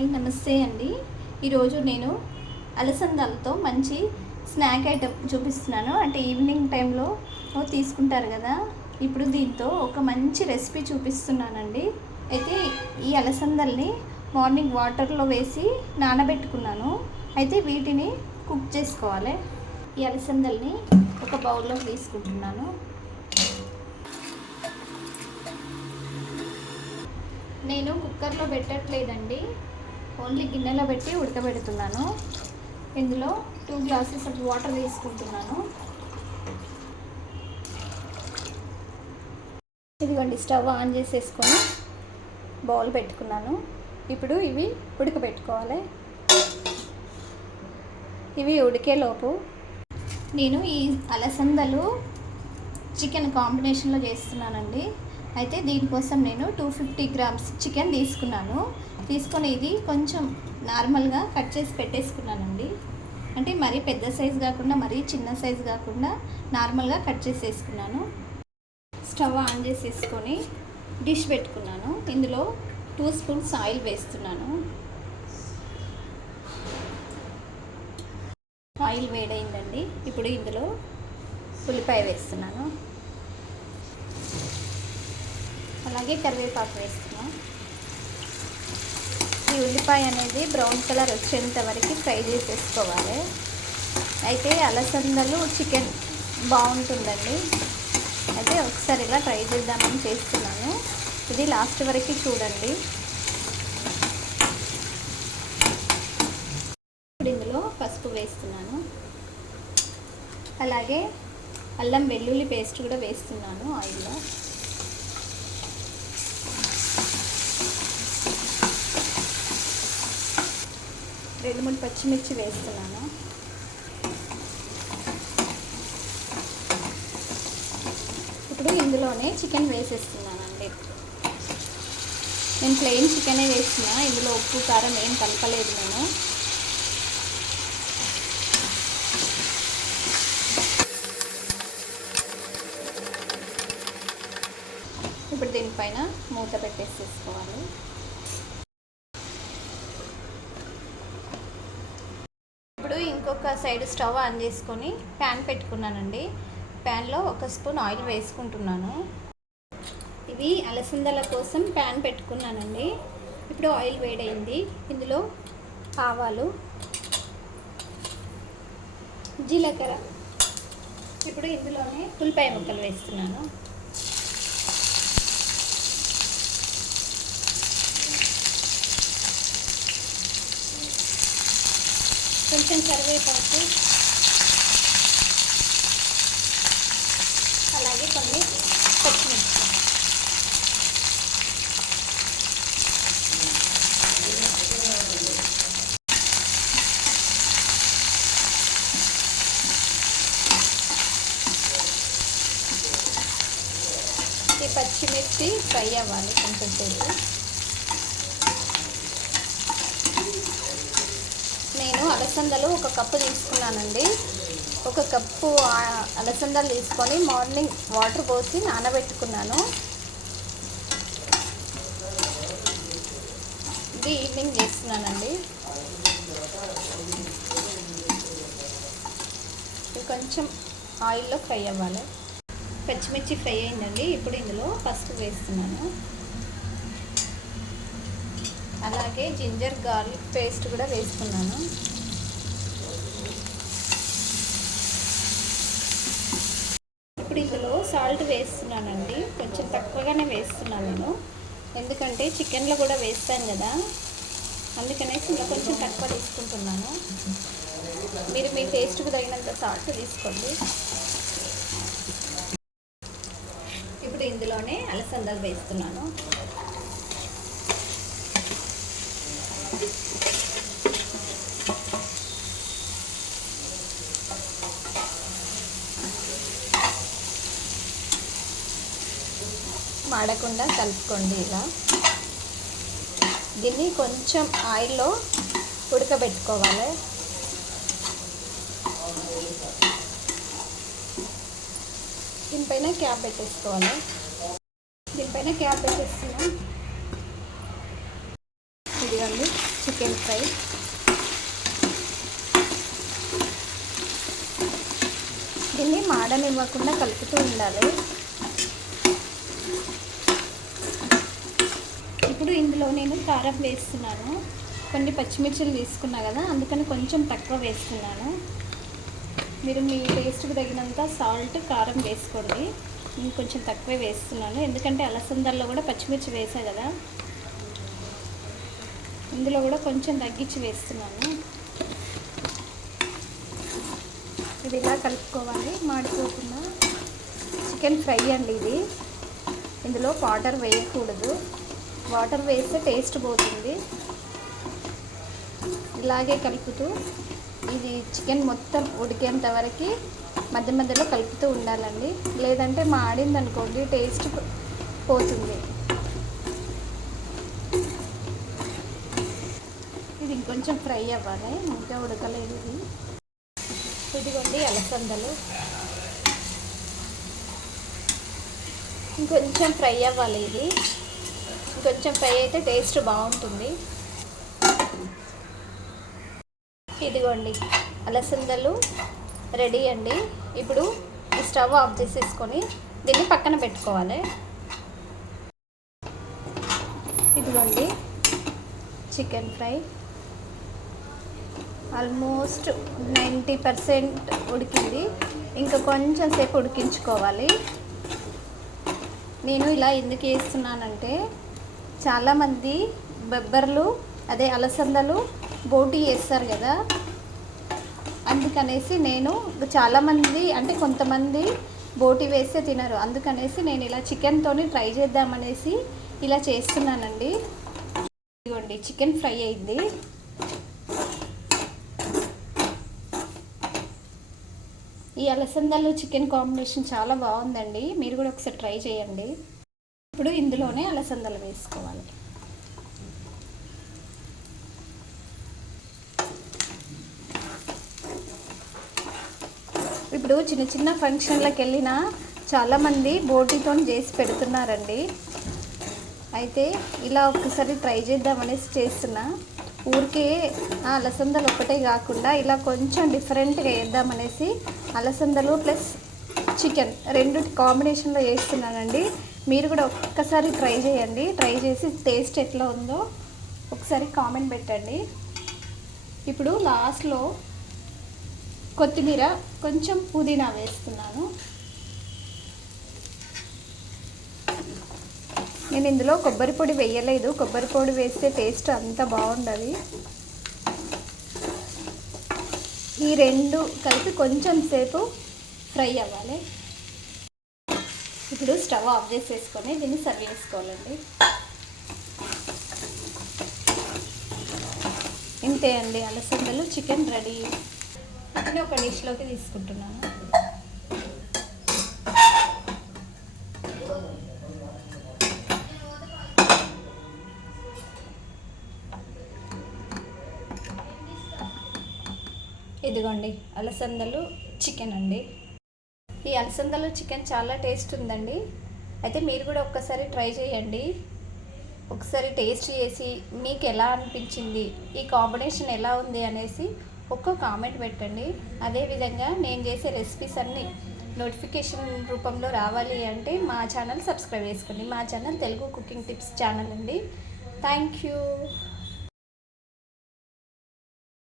Hi నమస్తే అండి. ఈరోజు నేను అలసందాలతో మంచి స్నాక్ ఐటెం చూపిస్తున్నాను. అంటే ఈవినింగ్ టైంలో తీసుకుంటారు కదా. ఇప్పుడు దీంతో ఒక మంచి రెసిపీ చూపిస్తున్నానండి. అయితే ఈ అలసందల్ని మార్నింగ్ వాటర్లో వేసి నానబెట్టుకున్నాను. అయితే వీటిని కుక్ చేసుకోవాలి. ఈ అలసందల్ని ఒక బౌల్లో తీసుకుంటున్నాను. నేను కుక్కర్లో పెట్టట్లేదండి. ఓన్లీ గిన్నెలో పెట్టి ఉడకబెడుతున్నాను. ఇందులో టూ గ్లాసెస్ ఆఫ్ వాటర్ తీసుకుంటున్నాను ఇదిగోండి స్టవ్ ఆన్ చేసేసుకొని బౌల్ పెట్టుకున్నాను. ఇప్పుడు ఇవి ఉడకబెట్టుకోవాలి. ఇవి ఉడికేలోపు నేను ఈ అలసందలు చికెన్ కాంబినేషన్లో చేస్తున్నానండి. అయితే దీనికోసం నేను టూ ఫిఫ్టీ గ్రామ్స్ చికెన్ తీసుకున్నాను. తీసుకొని ఇది కొంచెం నార్మల్గా కట్ చేసి పెట్టేసుకున్నానండి. అంటే మరీ పెద్ద సైజు కాకుండా మరీ చిన్న సైజు కాకుండా నార్మల్గా కట్ చేసేసుకున్నాను. స్టవ్ ఆన్ చేసేసుకొని డిష్ పెట్టుకున్నాను. ఇందులో టూ స్పూన్స్ ఆయిల్ వేస్తున్నాను. ఆయిల్ వేడైందండి. ఇప్పుడు ఇందులో ఉల్లిపాయ వేస్తున్నాను. అలాగే కరివేపాకు వేస్తున్నాను. ఈ ఉల్లిపాయ అనేది బ్రౌన్ కలర్ వచ్చేంత వరకు ఫ్రై చేసేసుకోవాలి. అయితే అలసందలు చికెన్ బాగుంటుందండి. అయితే ఒకసారి ఇలా ట్రై చేద్దామని చేస్తున్నాను. ఇది లాస్ట్ వరకు చూడండి. ఇప్పుడు ఇందులో పసుపు వేస్తున్నాను. అలాగే అల్లం వెల్లుల్లి పేస్ట్ కూడా వేస్తున్నాను ఆయిల్లో. రెండు మూడు పచ్చిమిర్చి వేస్తున్నాను. ఇప్పుడు ఇందులోనే చికెన్ వేసేస్తున్నానండి. నేను ప్లెయిన్ చికెనే వేస్తున్నా ఇందులో ఉప్పు కారం ఏం కలపలేదు నేను. ఇప్పుడు దీనిపైన మూత పెట్టేసేసుకోవాలి ఇప్పుడు ఇంకొక సైడ్ స్టవ్ ఆన్ చేసుకొని ప్యాన్ పెట్టుకున్నానండి. ప్యాన్లో ఒక స్పూన్ ఆయిల్ వేసుకుంటున్నాను. ఇవి అలసందల కోసం ప్యాన్ పెట్టుకున్నానండి. ఇప్పుడు ఆయిల్ వేడైంది. ఇందులో ఆవాలు జీలకర్ర. ఇప్పుడు ఇందులోనే ఉల్లిపాయ ముక్కలు వేస్తున్నాను. కొంచెం కరివేపాకు. అలాగే కొన్ని పచ్చిమిర్చి. పచ్చిమిర్చి ఫ్రై అవ్వాలి కొంచెం సేపు. నేను అలసందలు ఒక కప్పు తీసుకున్నానండి. ఒక కప్పు అలసందలు తీసుకొని మార్నింగ్ వాటర్ పోసి నానబెట్టుకున్నాను. ఇది ఈవినింగ్ చేస్తున్నానండి. ఇది కొంచెం ఆయిల్లో ఫ్రై అవ్వాలి. పచ్చిమిర్చి ఫ్రై అయిందండి. ఇప్పుడు ఇందులో ఫస్ట్ వేస్తున్నాను. అలాగే జింజర్ గార్లిక్ పేస్ట్ కూడా వేసుకున్నాను. ఇప్పుడు ఇందులో సాల్ట్ వేస్తున్నానండి. కొంచెం తక్కువగానే వేస్తున్నాను నేను. ఎందుకంటే చికెన్లో కూడా వేస్తాను కదా. అందుకనేసి ఇంకా కొంచెం తక్కువ తీసుకుంటున్నాను. మీరు మీ టేస్ట్కు తగినంత సాల్ట్ తీసుకోండి. ఇప్పుడు ఇందులోనే అలసందలు వేస్తున్నాను. మాడకుండా కలుపుకోండి ఇలా. దీన్ని కొంచెం ఆయిల్లో ఉడకబెట్టుకోవాలి. దీనిపైన క్యాప్ పెట్టేసుకోవాలి. దీనిపైన క్యాప్ పెట్టేస్తున్నాం ఇదిగోండి చికెన్ ఫ్రై. దీన్ని మాడనివ్వకుండా కలుపుతూ ఉండాలి. ఇప్పుడు ఇందులో నేను కారం వేస్తున్నాను. కొన్ని పచ్చిమిర్చిలు తీసుకున్నా కదా అందుకని కొంచెం తక్కువ వేస్తున్నాను. మీరు మీ టేస్ట్కి తగినంత సాల్ట్ కారం వేసుకోండి. నేను కొంచెం తక్కువే వేస్తున్నాను. ఎందుకంటే అలసందల్లో కూడా పచ్చిమిర్చి వేసా కదా. ఇందులో కూడా కొంచెం తగ్గించి వేస్తున్నాను. ఇది ఇలా కలుపుకోవాలి? మాడిపోకుండా చికెన్ ఫ్రై అండి ఇది. ఇందులో వాటర్ వేయకూడదు. వాటర్ వేస్తే టేస్ట్ పోతుంది. ఇలాగే కలుపుతూ ఇది చికెన్ మొత్తం ఉడికేంత వరకు మధ్య మధ్యలో కలుపుతూ ఉండాలండి. లేదంటే మాడింది అనుకోండి టేస్ట్ పోతుంది. ఇది ఇంకొంచెం ఫ్రై అవ్వాలి ఇంకా ఉడకలేదు ఇది. ఇదిగోండి అలసందలు. ఇంకొంచెం ఫ్రై అవ్వాలి ఇది. కొంచెం ఫ్రై అయితే టేస్ట్ బాగుంటుంది. ఇదిగోండి అలసందలు రెడీ అండి. ఇప్పుడు ఈ స్టవ్ ఆఫ్ చేసేసుకొని దీన్ని పక్కన పెట్టుకోవాలి. ఇదిగోండి chicken fry. Almost ninety percent ఉడికింది. ఇంకా కొంచెం సేపు ఉడికించుకోవాలి. నేను ఇలా ఎందుకు వేస్తున్నానంటే చాలామంది బెబ్బర్లు అదే అలసందలు బోటి వేస్తారు కదా. అందుకనేసి నేను చాలామంది అంటే కొంతమంది బోటి వేస్తే తినరు. అందుకనేసి నేను ఇలా చికెన్తో ట్రై చేద్దామనేసి ఇలా చేస్తున్నానండి. ఇదిగోండి చికెన్ ఫ్రై అయింది. ఈ అలసందలు చికెన్ కాంబినేషన్ చాలా బాగుందండి. మీరు కూడా ఒకసారి ట్రై చేయండి. ఇప్పుడు ఇందులోనే అలసందలు వేసుకోవాలి. ఇప్పుడు చిన్న చిన్న ఫంక్షన్లకు వెళ్ళినా చాలామంది బోటీతో చేసి పెడుతున్నారండి. అయితే ఇలా ఒక్కసారి ట్రై చేద్దామనేసి చేస్తున్నా. ఊరికే అలసందలు ఒక్కటే కాకుండా ఇలా కొంచెం డిఫరెంట్గా వేద్దామనేసి అలసందలు ప్లస్ చికెన్ రెండు కాంబినేషన్లో చేస్తున్నానండి. మీరు కూడా ఒక్కసారి ట్రై చేయండి. ట్రై చేసి టేస్ట్ ఎట్లా ఉందో ఒకసారి కామెంట్ పెట్టండి. ఇప్పుడు లాస్ట్లో కొత్తిమీర కొంచెం పుదీనా వేస్తున్నాను. నేను ఇందులో కొబ్బరి పొడి వేయలేదు. కొబ్బరి పొడి వేస్తే టేస్ట్ అంత బాగుండదు. ఈ రెండు కలిపి కొంచెం సేపు ఫ్రై అవ్వాలి. ఇప్పుడు స్టవ్ ఆఫ్ చేసేసుకొని దీన్ని సర్వ్ చేసుకోవాలండి. ఇంతే అండి అలసందలు చికెన్ రెడీ. నేను ఒక డిష్లోకి తీసుకుంటున్నాను. ఇదిగోండి అలసందలు చికెన్ అండి. ఈ అలసందలో చికెన్ చాలా టేస్ట్ ఉందండి. అయితే మీరు కూడా ఒక్కసారి ట్రై చేయండి. ఒకసారి టేస్ట్ చేసి మీకు ఎలా అనిపించింది ఈ కాంబినేషన్ ఎలా ఉంది అనేసి ఒక్క కామెంట్ పెట్టండి. అదేవిధంగా నేను చేసే రెసిపీస్ అన్నీ నోటిఫికేషన్ రూపంలో రావాలి అంటే మా ఛానల్ సబ్స్క్రైబ్ చేసుకోండి. మా channel Telugu cooking tips channel అండి. Thank you.